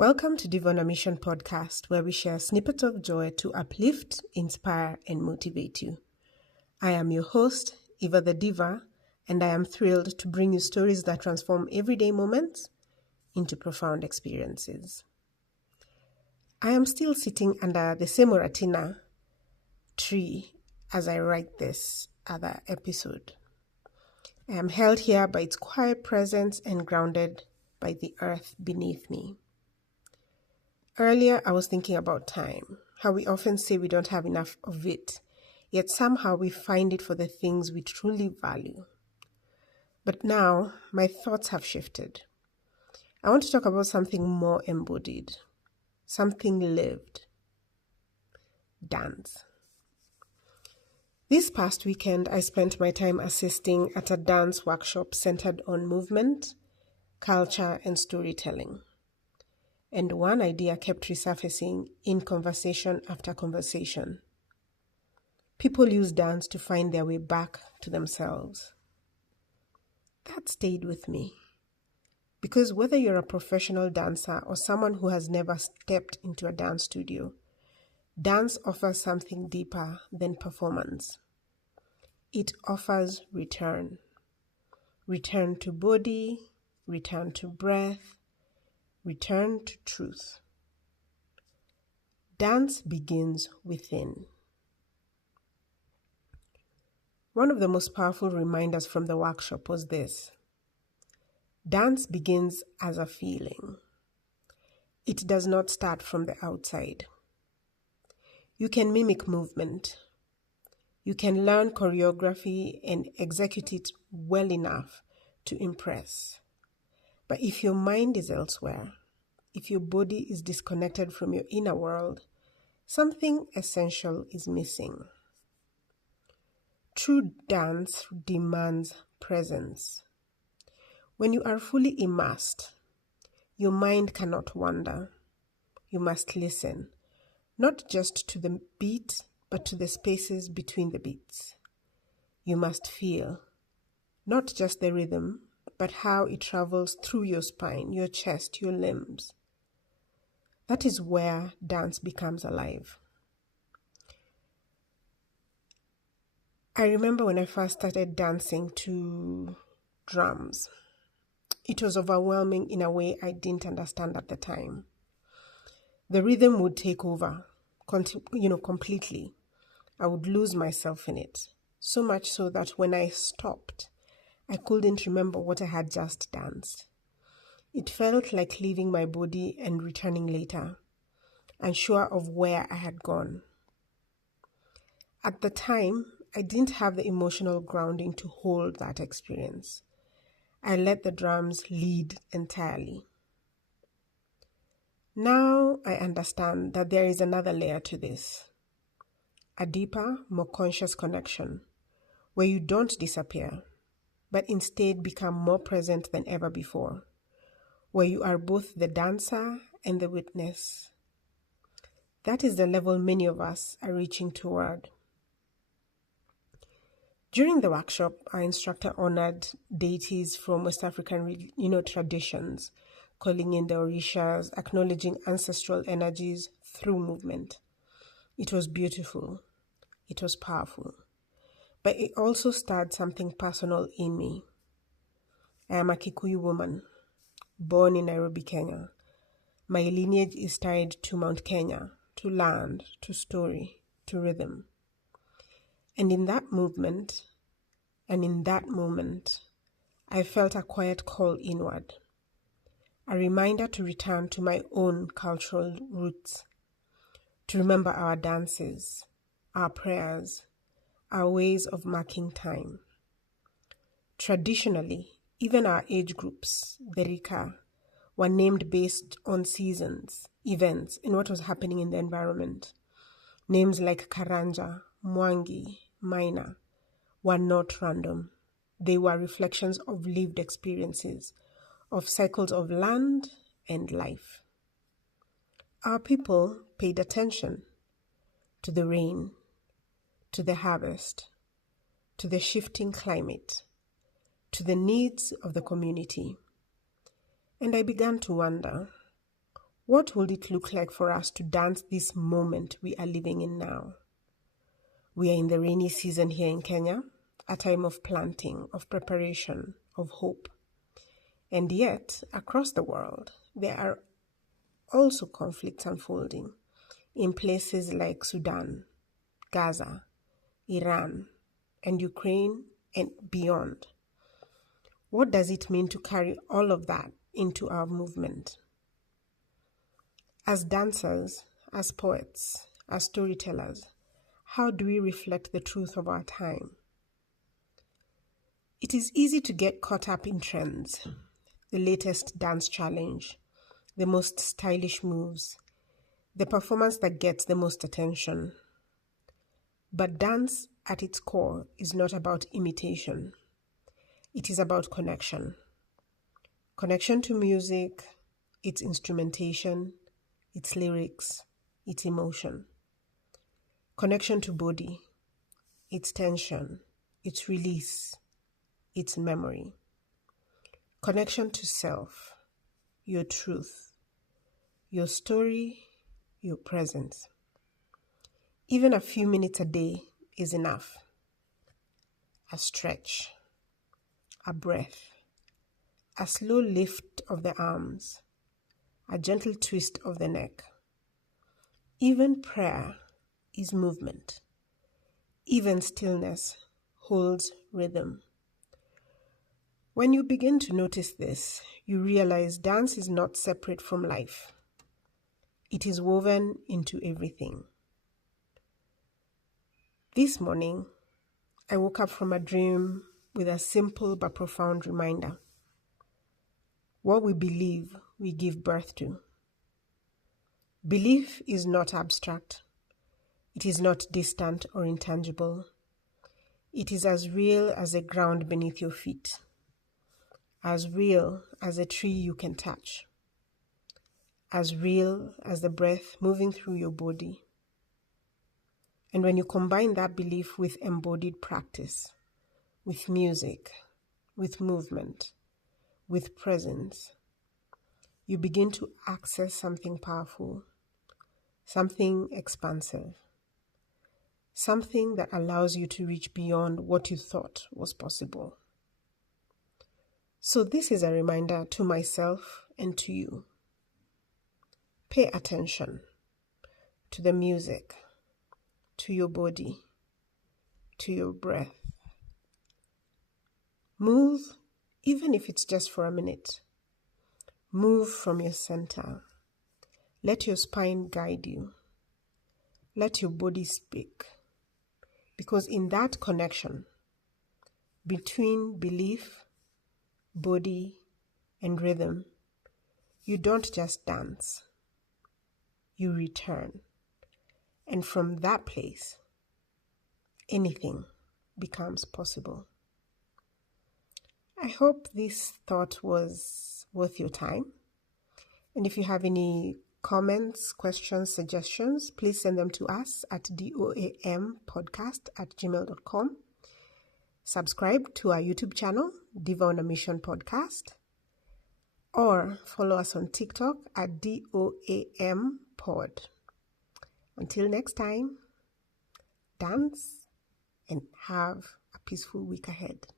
Welcome to Diva on a Mission podcast, where we share snippets of joy to uplift, inspire, and motivate you. I am your host, Eva the Diva, and I am thrilled to bring you stories that transform everyday moments into profound experiences. I am still sitting under the Semoratina tree as I write this other episode. I am held here by its quiet presence and grounded by the earth beneath me. Earlier, I was thinking about time, how we often say we don't have enough of it, yet somehow we find it for the things we truly value. But now, my thoughts have shifted. I want to talk about something more embodied, something lived. Dance. This past weekend, I spent my time assisting at a dance workshop centered on movement, culture, and storytelling. And one idea kept resurfacing in conversation after conversation. People use dance to find their way back to themselves. That stayed with me. Because whether you're a professional dancer or someone who has never stepped into a dance studio, dance offers something deeper than performance. It offers return. Return to body, return to breath, return to truth. Dance begins within. One of the most powerful reminders from the workshop was this. Dance begins as a feeling. It does not start from the outside. You can mimic movement. You can learn choreography and execute it well enough to impress. But if your mind is elsewhere, if your body is disconnected from your inner world, something essential is missing. True dance demands presence. When you are fully immersed, your mind cannot wander. You must listen, not just to the beat, but to the spaces between the beats. You must feel, not just the rhythm, but how it travels through your spine, your chest, your limbs. That is where dance becomes alive. I remember when I first started dancing to drums. It was overwhelming in a way I didn't understand at the time. The rhythm would take over, completely. I would lose myself in it. So much so that when I stopped, I couldn't remember what I had just danced. It felt like leaving my body and returning later, unsure of where I had gone. At the time, I didn't have the emotional grounding to hold that experience. I let the drums lead entirely. Now I understand that there is another layer to this. A deeper, more conscious connection, where you don't disappear, but instead become more present than ever before, where you are both the dancer and the witness. That is the level many of us are reaching toward. During the workshop, our instructor honored deities from West African, traditions, calling in the Orishas, acknowledging ancestral energies through movement. It was beautiful. It was powerful. But it also stirred something personal in me. I am a Kikuyu woman, born in Nairobi, Kenya. My lineage is tied to Mount Kenya, to land, to story, to rhythm. And in that moment, I felt a quiet call inward, a reminder to return to my own cultural roots, to remember our dances, our prayers, our ways of marking time. Traditionally, even our age groups, the Rika, were named based on seasons, events, and what was happening in the environment. Names like Karanja, Mwangi, Maina were not random. They were reflections of lived experiences, of cycles of land and life. Our people paid attention to the rain, to the harvest, to the shifting climate, to the needs of the community. And I began to wonder, What would it look like for us to dance this moment we are living in now? We are in the rainy season here in Kenya, a time of planting, of preparation, of hope. And yet, across the world, there are also conflicts unfolding in places like Sudan, Gaza, Iran, and Ukraine, and beyond. What does it mean to carry all of that into our movement? As dancers, as poets, as storytellers, how do we reflect the truth of our time? It is easy to get caught up in trends, the latest dance challenge, the most stylish moves, the performance that gets the most attention. But dance at its core is not about imitation. It is about connection. Connection to music, its instrumentation, its lyrics, its emotion. Connection to body, its tension, its release, its memory. Connection to self, your truth, your story, your presence. Even a few minutes a day is enough. A stretch, a breath, a slow lift of the arms, a gentle twist of the neck. Even prayer is movement. Even stillness holds rhythm. When you begin to notice this, you realize dance is not separate from life. It is woven into everything. This morning, I woke up from a dream with a simple but profound reminder. What we believe, we give birth to. Belief is not abstract. It is not distant or intangible. It is as real as the ground beneath your feet, as real as a tree you can touch, as real as the breath moving through your body. And when you combine that belief with embodied practice, with music, with movement, with presence, you begin to access something powerful, something expansive, something that allows you to reach beyond what you thought was possible. So this is a reminder to myself and to you. Pay attention to the music, to your body, to your breath. Move, even if it's just for a minute. Move from your center. Let your spine guide you. Let your body speak. Because in that connection between belief, body, and rhythm, you don't just dance. You return. And from that place, anything becomes possible. I hope this thought was worth your time. And if you have any comments, questions, suggestions, please send them to us at doampodcast@gmail.com. Subscribe to our YouTube channel, Diva on a Mission Podcast, or follow us on TikTok at DOAMPod. Until next time, dance and have a peaceful week ahead.